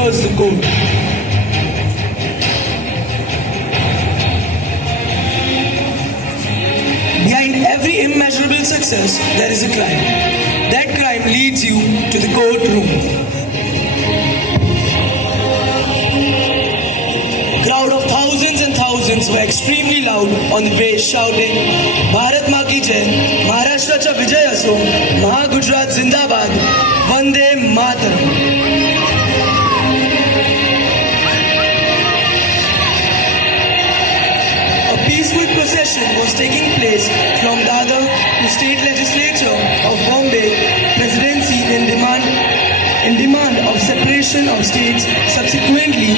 enters the court. Behind every immeasurable success, there is a crime. That crime leads you to the courtroom. Crowd of thousands and thousands were extremely loud on the way, shouting, "Bharat Maa ki Jai, Maharashtracha Vijay Aso, Maha Gujarat Zindabad, Vande Mataram." A peaceful procession was taking place from Dadar to State Legislature of Bombay Presidency in demand of separation of states. Subsequently,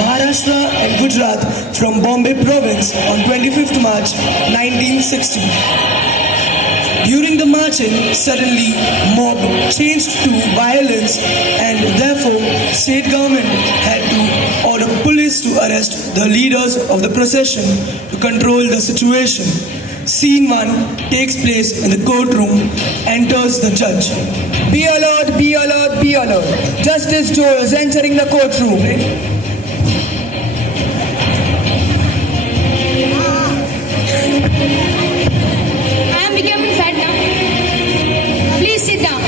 Maharashtra and Gujarat from Bombay province on 25th March 1960. During the marching, suddenly mob changed to violence and therefore state government had to order police to arrest the leaders of the procession to control the situation. Scene 1 takes place in the courtroom. Enters the judge. Be alert, be alert, be alert. Justice Joe is entering the courtroom. I am becoming fat now. Please sit down.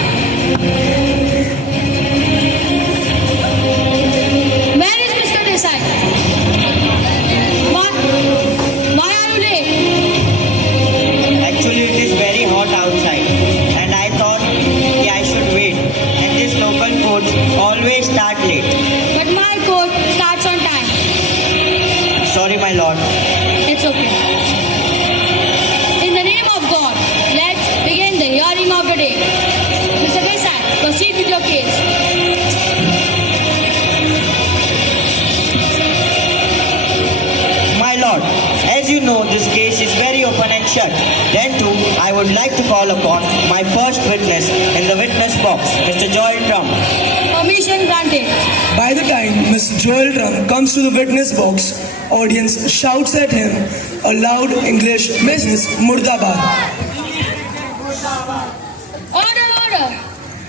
Where is Mr. Desai? What? Why are you late? Actually, it is very hot outside, and I thought I should wait. And these local courts always start late. But my court starts on time. Sorry, my lord. It's okay. In the name of God, let's begin the hearing of the day. Mr. Desai, proceed with your case. My lord, as you know, this case is very open and shut. Then too, I would like to call upon my first witness in the witness box, Mr. Joel Trump. Permission granted. By the time Mr. Joel Trump comes to the witness box, audience shouts at him a loud English business Murdabad. Order, order.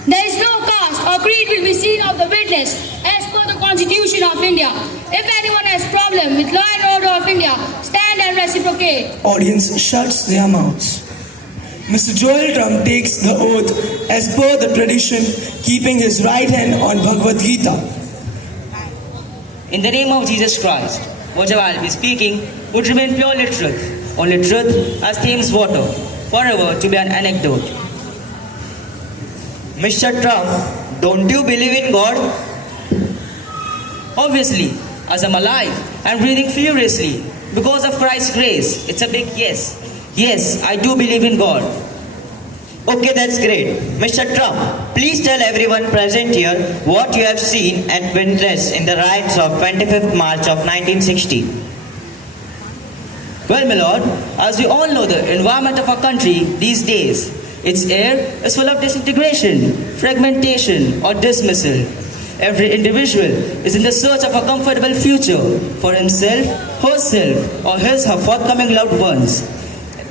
There is no caste or creed will be seen of the witness as per the Constitution of India. If anyone has problem with law and order of India, stand and reciprocate. Audience shuts their mouths. Mr. Joel Trump takes the oath as per the tradition, keeping his right hand on Bhagavad Gita. In the name of Jesus Christ, whatever I will be speaking would remain purely truth, only truth as Thames water, forever to be an anecdote. Mr. Trump, don't you believe in God? Obviously, as I'm alive and breathing furiously, because of Christ's grace, it's a big yes. Yes, I do believe in God. Okay, that's great. Mr. Trump, please tell everyone present here what you have seen and witnessed in the riots of 25th March of 1960. Well, my lord, as we all know the environment of our country these days, its air is full of disintegration, fragmentation or dismissal. Every individual is in the search of a comfortable future for himself, herself or her forthcoming loved ones.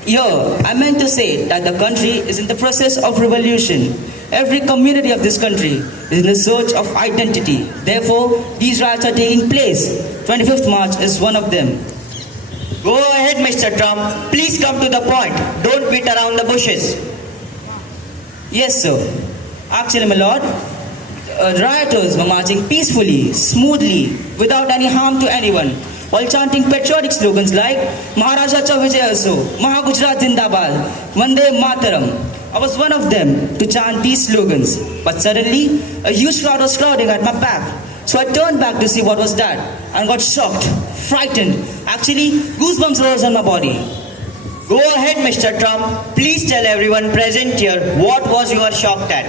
Here, I meant to say that the country is in the process of revolution. Every community of this country is in the search of identity. Therefore, these riots are taking place. 25th March is one of them. Go ahead, Mr. Trump. Please come to the point. Don't beat around the bushes. Yes, sir. Actually, my lord, rioters were marching peacefully, smoothly, without any harm to anyone, while chanting patriotic slogans like Maharashtra Vijay Aso, Maha Gujarat Zindabad, Vande Mataram. I was one of them to chant these slogans, but suddenly a huge crowd was crowding at my back. So I turned back to see what was that and got shocked, frightened. Actually, goosebumps rose on my body. Go ahead, Mr. Trump. Please tell everyone present here what was you were shocked at.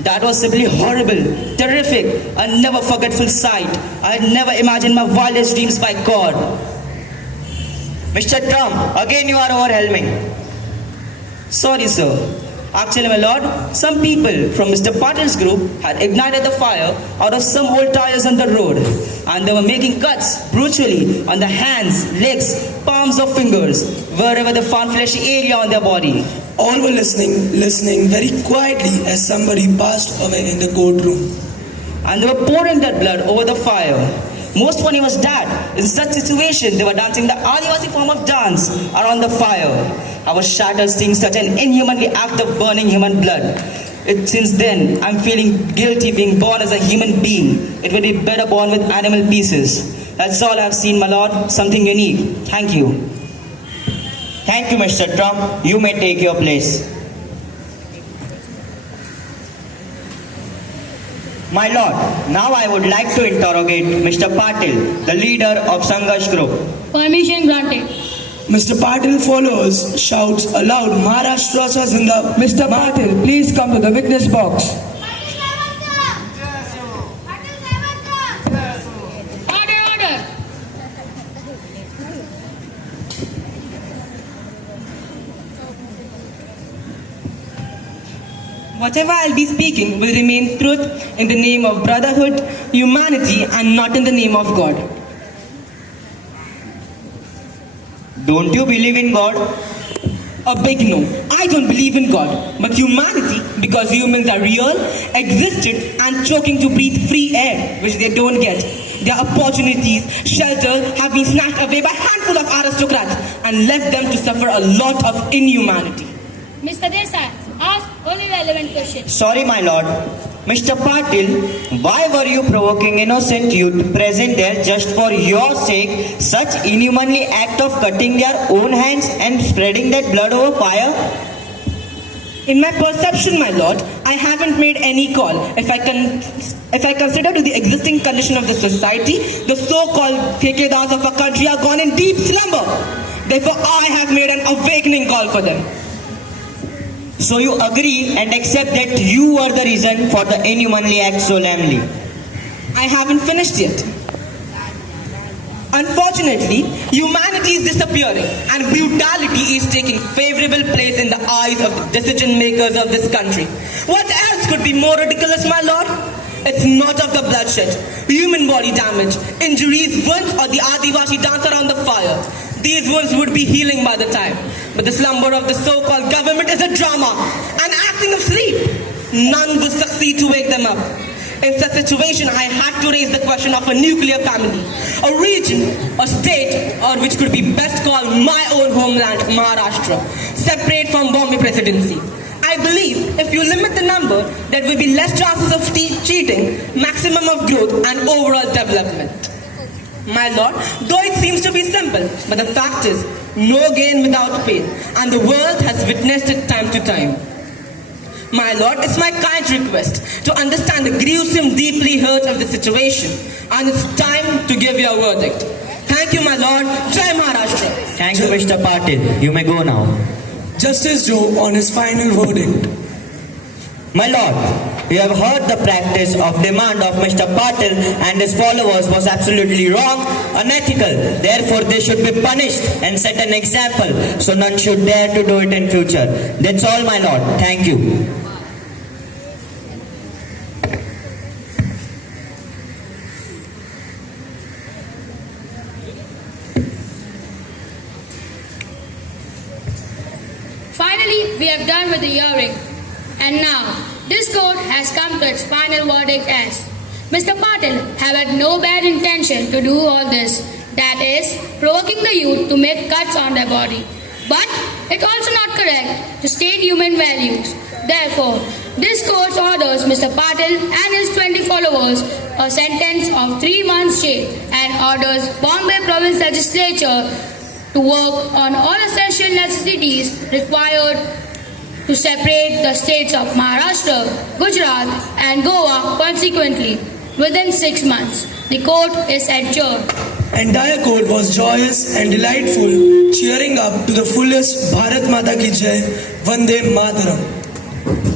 That was simply horrible, terrific, a never forgetful sight. I had never imagined my wildest dreams by God. Mr. Trump, again you are overwhelming. Sorry, sir. Actually, my lord, some people from Mr. Patil's group had ignited the fire out of some old tires on the road, and they were making cuts brutally on the hands, legs, palms of fingers, wherever they found fleshy area on their body. All were listening very quietly as somebody passed away in the courtroom. and they were pouring their blood over the fire. Most funny was that, in such situation, they were dancing the Adivasi form of dance around the fire. I was shattered seeing such an inhumanly act of burning human blood. Since then, I'm feeling guilty being born as a human being. It would be better born with animal pieces. That's all I've seen, my lord. Something unique. Thank you. Thank you, Mr. Trump. You may take your place. My lord, now I would like to interrogate Mr. Patil, the leader of Sangharsh Group. Permission granted. Mr. Patil follows shouts aloud, Maharashtra sa Zindabad. Mr. Patil, please come to the witness box. Order, order. Whatever I'll be speaking will remain truth in the name of brotherhood, humanity, and not in the name of God. Don't you believe in God? A big no. I don't believe in God, but humanity, because humans are real, existed, and choking to breathe free air, which they don't get. Their opportunities, shelter, have been snatched away by a handful of aristocrats and left them to suffer a lot of inhumanity. Mr. Desai, ask only relevant questions. Sorry, my lord. Mr. Patil, why were you provoking innocent youth present there just for your sake, such inhumanly act of cutting their own hands and spreading that blood over fire? In my perception, my lord, I haven't made any call. If I consider to the existing condition of the society, the so-called thekedars of our country are gone in deep slumber. Therefore, I have made an awakening call for them. So you agree and accept that you were the reason for the inhumanly act solemnly? I haven't finished yet. Unfortunately, humanity is disappearing and brutality is taking favorable place in the eyes of the decision makers of this country. What else could be more ridiculous, my lord? It's not of the bloodshed, human body damage, injuries, wounds, or the Adivasi dance around the fire. These wounds would be healing by the time. But the slumber of the so-called government is a drama, an acting of sleep. None will succeed to wake them up. In such situation, I had to raise the question of a nuclear family, a region, a state, or which could be best called my own homeland, Maharashtra, separate from Bombay presidency. I believe if you limit the number, there will be less chances of cheating, maximum of growth, and overall development. My lord, though it seems to be simple, but the fact is, no gain without pain, and the world has witnessed it time to time. My lord, it's my kind request to understand the gruesome, deeply hurt of the situation, and it's time to give your verdict. Thank you, my lord. Jai Maharashtra. Thank you, Mr. Patil. You may go now. Justice Joe on his final verdict. My lord, you have heard the practice of demand of Mr. Patil and his followers was absolutely wrong, unethical. Therefore, they should be punished and set an example so none should dare to do it in future. That's all, my lord. Thank you. Finally, we have done with the hearing. And now, this court has come to its final verdict as Mr. Patil have had no bad intention to do all this, that is, provoking the youth to make cuts on their body. But it's also not correct to state human values. Therefore, this court orders Mr. Patil and his 20 followers a sentence of 3 months jail and orders Bombay Province Legislature to work on all essential necessities required to separate the states of Maharashtra, Gujarat and Goa consequently within 6 months. The court is adjourned. Entire court was joyous and delightful, cheering up to the fullest Bharat Mata Ki Jai, Vande Mataram.